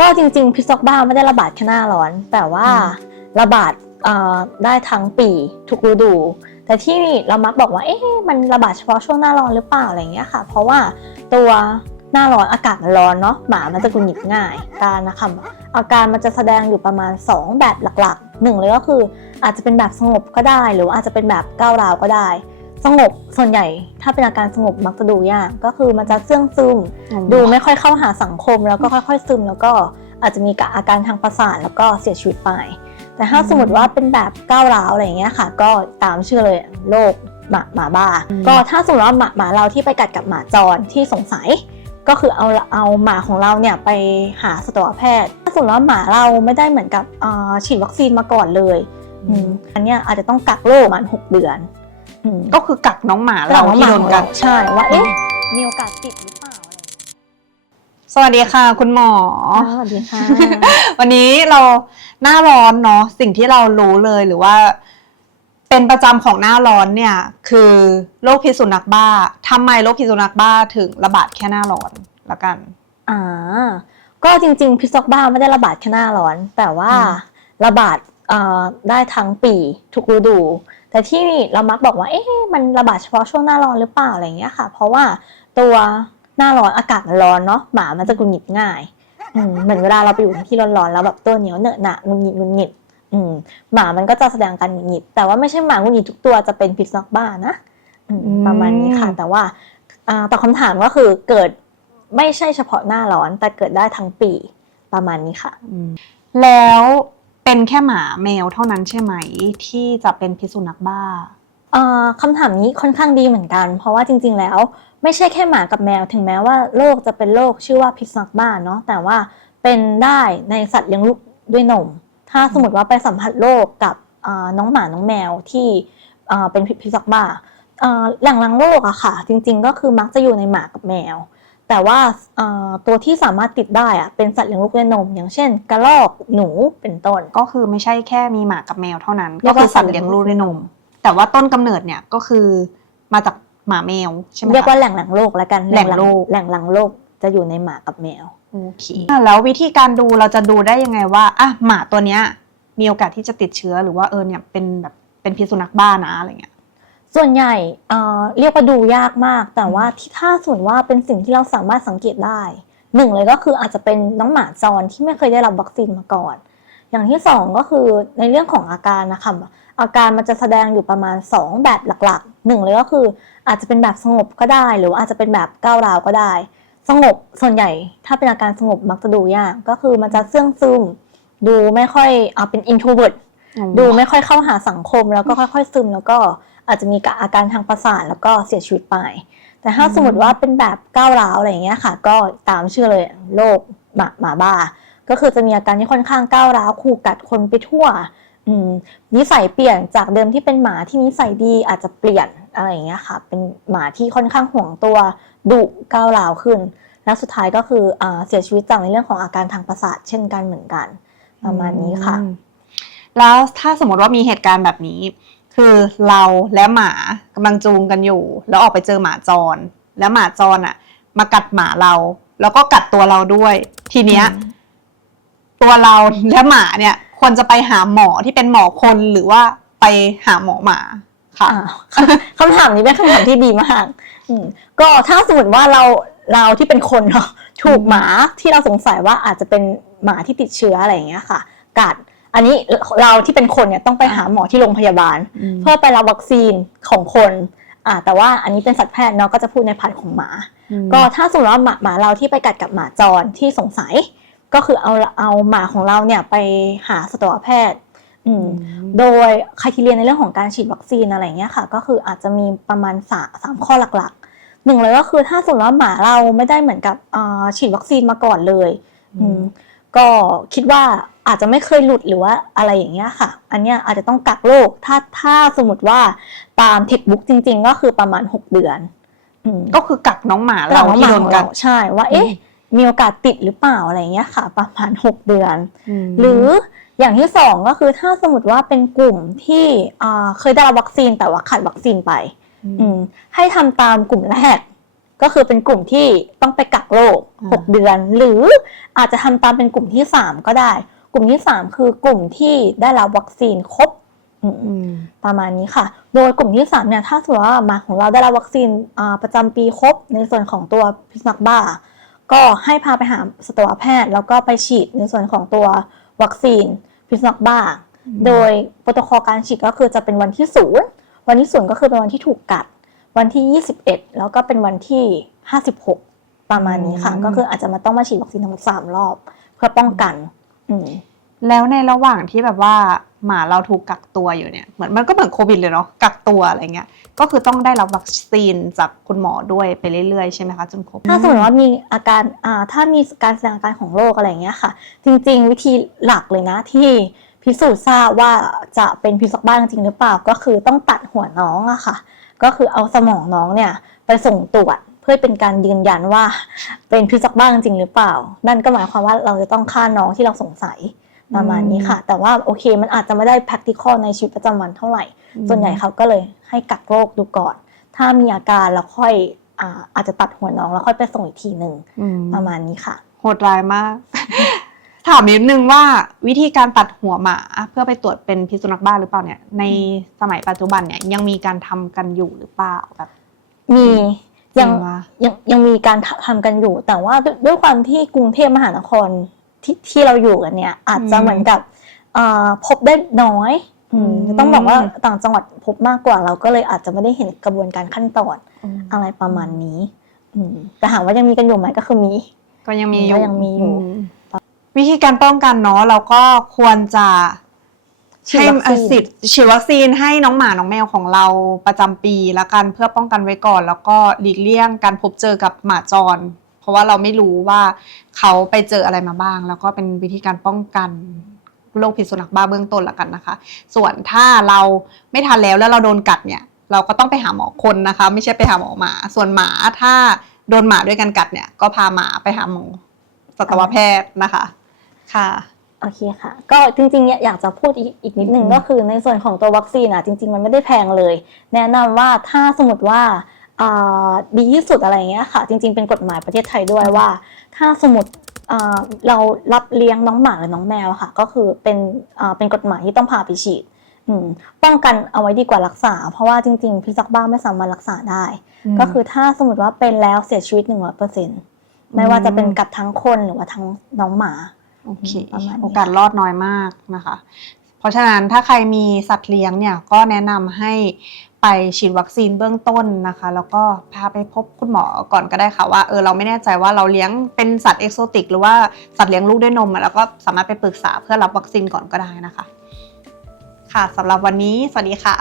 ก็จริงๆพิษสุนัขบ้าไม่ได้ระบาดแค่หน้าร้อนแต่ว่าระบาดได้ทั้งปีทุกฤดูแต่ที่เรามักบอกว่ามันระบาดเฉพาะช่วงหน้าร้อนหรือเปล่าอะไรเงี้ยค่ะเพราะว่าตัวหน้าร้อนอากาศมันร้อนเนาะหมามันจะหงุดหงิดง่ายอาการมันจะแสดงอยู่ประมาณ2แบบหลักๆ1เลยก็คืออาจจะเป็นแบบสงบก็ได้หรืออาจจะเป็นแบบก้าวร้าวก็ได้สงบส่วนใหญ่ถ้าเป็นอาการสงบมักจะดูยากก็คือมันจะเสื่องซึมดูไม่ค่อยเข้าหาสังคมแล้วก็ค่อยๆซึมแล้วก็อาจจะมีอาการทางประสาทแล้วก็เสียชีวิตไปแต่ถ้าสมมติว่าเป็นแบบก้าวร้าวอะไรอย่างเงี้ยค่ะก็ตามชื่อเลยโรคหมาบ้าก็ถ้าสมมติว่าหมาเราที่ไปกัดกับหมาจรที่สงสัยก็คือเอาหมาของเราเนี่ยไปหาสัตวแพทย์ถ้าสมมติว่าหมาเราไม่ได้เหมือนกับฉีดวัคซีนมาก่อนเลยอันเนี้ยอาจจะต้องกักโรคประมาณ6 เดือนก็คือกักน้องหมาเราที่โดนกัดใช่ว่ามีโอกาสติดหรือเปล่าสวัสดีค่ะคุณหมอสวัสดีค่ะ วันนี้เราหน้าร้อนเนาะสิ่งที่เรารู้เลยหรือว่าเป็นประจำของหน้าร้อนเนี่ยคือโรคพิษสุนัขบ้าทำไมโรคพิษสุนัขบ้าถึงระบาดแค่หน้าร้อนละกันก็จริงๆพิษสุนัขบ้าไม่ได้ระบาดแค่หน้าร้อนแต่ว่าระบาดได้ทั้งปีทุกฤดูแต่ที่เรามักบอกว่ามันระบาดเฉพาะช่วงหน้าร้อนหรือเปล่าอะไรเงี้ยค่ะเพราะว่าตัวหน้าร้อนอากาศมันร้อนเนาะหมามันจะหงุดหงิดง่ายเหมือนเวลาเราไปอยู่ในที่ร้อนๆแล้วแบบตัวเหนียวเหนอะหนะหงุดหงิดหมามันก็จะแสดงการหงุดหงิดแต่ว่าไม่ใช่หมาหงุดหงิดทุกตัวจะเป็นพิษสุนัขบ้านะประมาณนี้ค่ะแต่ว่าตอบคำถามก็คือเกิดไม่ใช่เฉพาะหน้าร้อนแต่เกิดได้ทั้งปีประมาณนี้ค่ะแล้วเป็นแค่หมาแมวเท่านั้นใช่ไหมที่จะเป็นพิษสุนัขบ้าคำถามนี้ค่อนข้างดีเหมือนกันเพราะว่าจริงๆแล้วไม่ใช่แค่หมากับแมวถึงแม้ว่าโรคจะเป็นโรคชื่อว่าพิษสุนัขบ้าเนาะแต่ว่าเป็นได้ในสัตว์เลี้ยงลูกด้วยนมถ้าสมมติว่าไปสัมผัสโรคกับน้องหมาน้องแมวที่เป็นพิษสุนัขบ้าแหล่งรังโรคอะค่ะจริงๆก็คือมักจะอยู่ในหมากับแมวแต่ว่าตัวที่สามารถติดได้อะเป็นสัตว์เลี้ยงลูกด้วยนมอย่างเช่นกระรอกหนูเป็นต้นก็คือไม่ใช่แค่มีหมากับแมวเท่านั้นก็คือสัตว์เลี้ยงลูกด้วยนมแต่ว่าต้นกำเนิดเนี่ยก็คือมาจากหมาแมวใช่ไหมเรียกว่าแหล่งรังโรคแล้วกันแหล่งรังโรคจะอยู่ในหมากับแมวโอเคแล้ววิธีการดูเราจะดูได้ยังไงว่าหมาตัวเนี้ยมีโอกาสที่จะติดเชื้อหรือว่าเนี่ยเป็นพิษสุนัขบ้านะอะไรเงี้ยส่วนใหญ่เรียกว่าดูยากมากแต่ว่าถ้าสมมติว่าเป็นสิ่งที่เราสามารถสังเกตได้1เลยก็คืออาจจะเป็นน้องหมาจรที่ไม่เคยได้รับวัคซีนมาก่อนอย่างที่2ก็คือในเรื่องของอาการนะคะอาการมันจะแสดงอยู่ประมาณ2แบบหลักๆ1เลยก็คืออาจจะเป็นแบบสงบก็ได้หรืออาจจะเป็นแบบก้าวร้าวก็ได้สงบส่วนใหญ่ถ้าเป็นอาการสงบมักจะดูยากก็คือมันจะเสื่องซึมดูไม่ค่อยเป็น introvert ดูไม่ค่อยเข้าหาสังคมแล้วก็ค่อยๆซึมแล้วก็อาจจะมีอาการทางประสาทแล้วก็เสียชีวิตไปแต่ถ้าสมมติว่าเป็นแบบก้าวร้าวอะไรอย่างเงี้ยค่ะก็ตามชื่อเลยโรคหมาบ้าก็คือจะมีอาการที่ค่อนข้างก้าวร้าวขู่กัดคนไปทั่วนิสัยเปลี่ยนจากเดิมที่เป็นหมาที่นิสัยดีอาจจะเปลี่ยนอะไรอย่างเงี้ยค่ะเป็นหมาที่ค่อนข้างห่วงตัวดุก้าวร้าวขึ้นและสุดท้ายก็คือเสียชีวิตจากในเรื่องของอาการทางประสาทเช่นกันเหมือนกันประมาณนี้ค่ะแล้วถ้าสมมติว่ามีเหตุการณ์แบบนี้คือเราและหมากำลังจูงกันอยู่แล้วออกไปเจอหมาจรแล้วหมาจรมากัดหมาเราแล้วก็กัดตัวเราด้วยทีเนี้ยตัวเราและหมาเนี่ยควรจะไปหาหมอที่เป็นหมอคนหรือว่าไปหาหมอหมาค่ะคำถามนี้เป็นคำถามที่ดีมากก็ถ้าสมมติว่าเราที่เป็นคนเนาะถูกหมาที่เราสงสัยว่าอาจจะเป็นหมาที่ติดเชื้ออะไรอย่างเงี้ยค่ะกัดอันนี้เราที่เป็นคนเนี่ยต้องไปหาหมอที่โรงพยาบาลเพื่อไปรับวัคซีนของคนแต่ว่าอันนี้เป็นสัตวแพทย์เนาะก็จะพูดในพาร์ทของหมาก็ถ้าสมมติว่าหมาเราที่ไปกัดกับหมาจรที่สงสัยก็คือเอาหมาของเราเนี่ยไปหาสัตวแพทย์โดยไครทีเรียในเรื่องของการฉีดวัคซีนอะไรเงี้ยค่ะก็คืออาจจะมีประมาณ3ข้อหลักๆ1เลยก็คือถ้าสมมติว่าหมาเราไม่ได้เหมือนกับฉีดวัคซีนมาก่อนเลยก็คิดว่าอาจจะไม่เคยหลุดหรือว่าอะไรอย่างเงี้ยค่ะอันเนี้ยอาจจะต้องกักโรคถ้าสมมติว่าตามเทคบุ๊กจริงๆก็คือประมาณ6 เดือนก็คือกักน้องหมาเราที่โดนกัดใช่ว่ามีโอกาสติดหรือเปล่าอะไรเงี้ยค่ะประมาณ6 เดือนหรืออย่างที่2ก็คือถ้าสมมติว่าเป็นกลุ่มที่เคยได้รับวัคซีนแต่ว่าขาดวัคซีนไปให้ทำตามกลุ่มแรก ก็คือเป็นกลุ่มที่ต้องไปกักโรค6 เดือน หรืออาจจะทำตามเป็นกลุ่มที่3ก็ได้ กลุ่มที่3คือกลุ่มที่ได้รับวัคซีนครบประมาณนี้ค่ะโดยกลุ่มที่3เนี่ยถ้าสมมติว่าหมาของเราได้รับวัคซีนประจำปีครบในส่วนของตัวพิษสุนัขบ้าก็ให้พาไปหาสัตวแพทย์แล้วก็ไปฉีดในส่วนของตัววัคซีนพิษสุนัขบ้าโดยโปรโตคอลการฉีดก็คือจะเป็นวันที่0วันที่0ก็คือเป็นวันที่ถูกกัดวันที่21แล้วก็เป็นวันที่56ประมาณนี้ค่ะก็คืออาจจะต้องมาฉีดวัคซีนทั้งหมด3 รอบเพื่อป้องกันแล้วในระหว่างที่แบบว่าหมาเราถูกกักตัวอยู่เนี่ยเหมือนมันก็เหมือนโควิดเลยเนาะกักตัวอะไรเงี้ยก็คือต้องได้รับวัคซีนจากคุณหมอด้วยไปเรื่อยๆใช่ไหมคะจนครบถ้าสมมติว่ามีอาการถ้ามีการแสดงอาการของโรคอะไรเงี้ยค่ะจริงๆวิธีหลักเลยนะที่พิสูจน์ทราบว่าจะเป็นพิษสุนัขบ้าจริงหรือเปล่าก็คือต้องตัดหัวน้องอะค่ะก็คือเอาสมองน้องเนี่ยไปส่งตรวจเพื่อเป็นการยืนยันว่าเป็นพิษสุนัขบ้าจริงหรือเปล่านั่นก็หมายความว่าเราจะต้องฆ่าน้องที่เราสงสัยประมาณนี้ค่ะแต่ว่าโอเคมันอาจจะไม่ได้ practical ในชีวิตประจำวันเท่าไหร่ส่วนใหญ่เขาก็เลยให้กักโรคดูก่อนถ้ามีอาการแล้วค่อยอาจจะตัดหัวน้องแล้วค่อยไปส่งอีกทีหนึ่งประมาณนี้ค่ะโหดร้ายมาก ถามนิดนึงว่าวิธีการตัดหัวหมาเพื่อไปตรวจเป็นพิษสุนัขบ้าหรือเปล่าเนี่ยในสมัยปัจจุบันเนี่ยยังมีการทำกันอยู่หรือเปล่าแบบมียังมีการทำกันอยู่แต่ว่าด้วยความที่กรุงเทพมหานครที่เราอยู่กันเนี่ยอาจจะเหมือนกับพบได้น้อยต้องบอกว่าต่างจังหวัดพบมากกว่าเราก็เลยอาจจะไม่ได้เห็นกระบวนการขั้นตอนอะไรประมาณนี้แต่ถามว่ายังมีกันอยู่ไหมก็คือมีก็ยังมีอยู่วิธีการป้องกันเนาะเราก็ควรจะให้ฉีดวัคซีนให้น้องหมาน้องแมวของเราประจำปีละกันเพื่อป้องกันไว้ก่อนแล้วก็หลีกเลี่ยงการพบเจอกับหมาจรเพราะว่าเราไม่รู้ว่าเขาไปเจออะไรมาบ้างแล้วก็เป็นวิธีการป้องกันโรคพิษสุนัขบ้าเบื้องต้นละกันนะคะส่วนถ้าเราไม่ทันแล้วเราโดนกัดเนี่ยเราก็ต้องไปหาหมอคนนะคะไม่ใช่ไปหาหมอหมาส่วนหมาถ้าโดนหมาด้วยกันกัดเนี่ยก็พาหมาไปหาหมอสัตวแพทย์นะคะค่ะโอเคค่ะก็จริงๆอยากจะพูดอีกนิดนึงก็คือในส่วนของตัววัคซีนจริงๆมันไม่ได้แพงเลยแนะนำว่าถ้าสมมติว่าดีที่สุดอะไรเงี้ยค่ะจริงๆเป็นกฎหมายประเทศไทยด้วยว่าถ้าสมมติเรารับเลี้ยงน้องหมาหรือน้องแมวค่ะก็คือเป็นกฎหมายที่ต้องพาไปฉีดป้องกันเอาไว้ดีกว่ารักษาเพราะว่าจริงๆพิษสุนัขบ้าไม่สามารถรักษาได้ก็คือถ้าสมมติว่าเป็นแล้วเสียชีวิต 100%ไม่ว่าจะเป็นกัดทั้งคนหรือว่าทั้งน้องหมาโอเคโอกาสรอดน้อยมากนะคะเพราะฉะนั้นถ้าใครมีสัตว์เลี้ยงเนี่ยก็แนะนำให้ไปฉีดวัคซีนเบื้องต้นนะคะแล้วก็พาไปพบคุณหมอก่อนก็ได้ค่ะว่าเราไม่แน่ใจว่าเราเลี้ยงเป็นสัตว์เอกโซติกหรือว่าสัตว์เลี้ยงลูกด้วยนมแล้วก็สามารถไปปรึกษาเพื่อรับวัคซีนก่อนก็ได้นะคะค่ะสำหรับวันนี้สวัสดีค่ะ